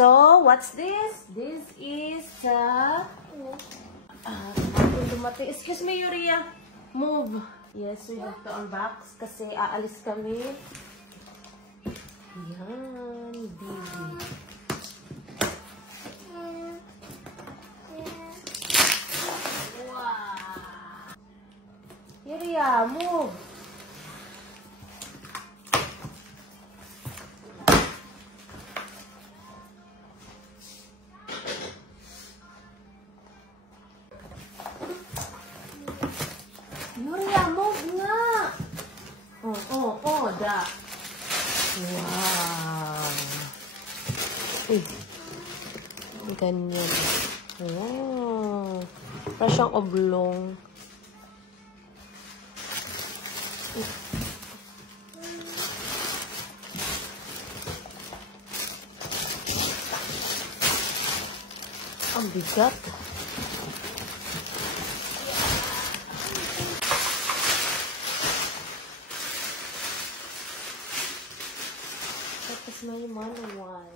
So, what's this? This is excuse me, Yuria. Move. Yes, we have to unbox kasi aalis kami. Yan, baby. Wow. Yuria, move. Yuria, move nga. Oh, da. Wow. Ganyan. Oh. Parang siyang oblong. Ang bigat. Tapos may manual.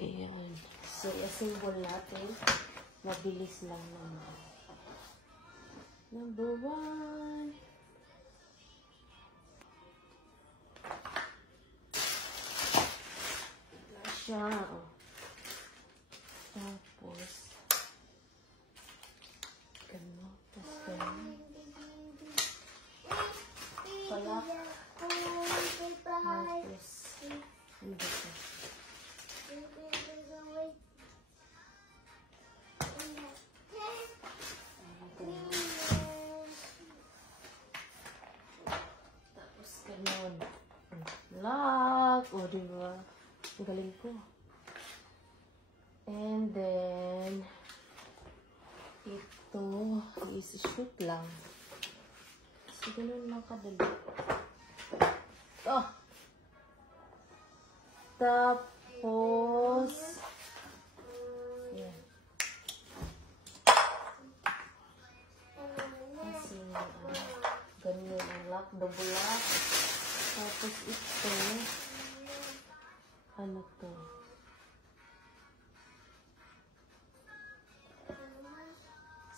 Ayan. So, i-assemble natin. Mabilis lang naman. Number 1. Wala siya. Oh. Tapos, gano'n. Tapos, gano'n. Palak. Tapos, ano ba ito? Tapos, gano'n. Lock. O, diba? Ang galing ko. And then, ito is shoot lang. So, ganun lang kadali. Oh! Tapos, yan. Kasi, ganyan ang lock, double lock. Tapos, ito, ano to?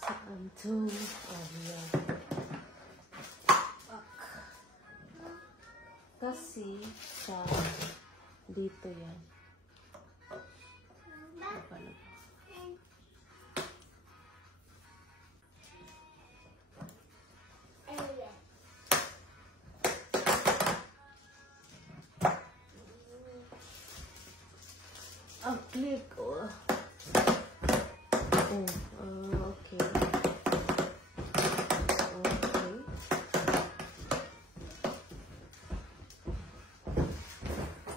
Saan to? Oh, yan. Kasi, sa dito yan. Oh, click. Oh. Okay.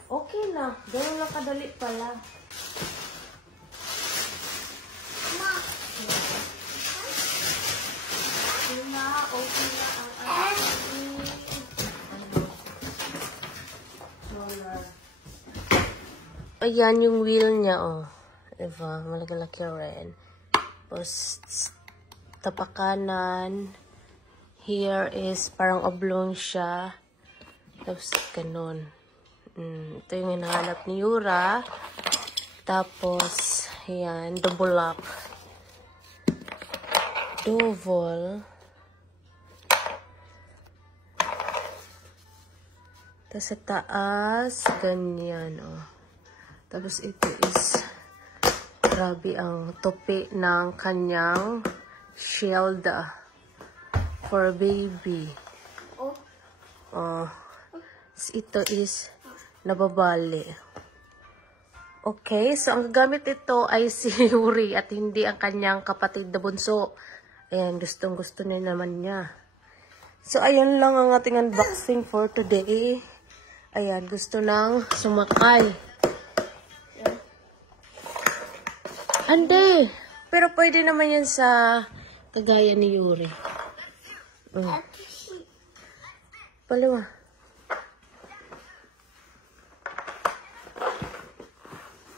Okay na. Ganun lang kadali pala. Okay na ang ating roller. Ayan yung wheel niya, oh. Diba? Malaki-laki rin. Tapos, tapakanan. Here is parang oblong siya. Tapos, ganun. Ito yung hinahanap ni Yura. Tapos, ayan, double lock. Double. Tapos, sa taas, ganyan, oh. Tapos, ito is, grabe ang topi ng kanyang shield for baby. Oh. Ito is, nababali. Okay, so ang gamit ito ay si Yuri at hindi ang kanyang kapatid na bunso. Ayan, gustong-gusto naman niya. So, ayan lang ang ating unboxing for today. Ayan, gusto nang sumakay. Ande! Pero pwede naman yan sa kagaya ni Yuri. Palawa.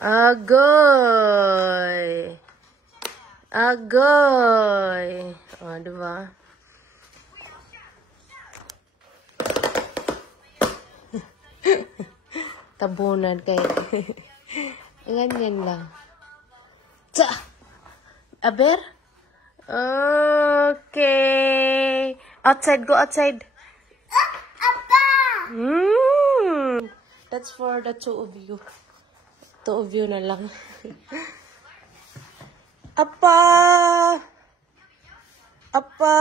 Agoy! Agoy! O, diba? tabunan kay ganyan lang. Tsa! Aber? Okay. Outside, go outside. That's for the two of you. Two of you na lang. Apa! Apa!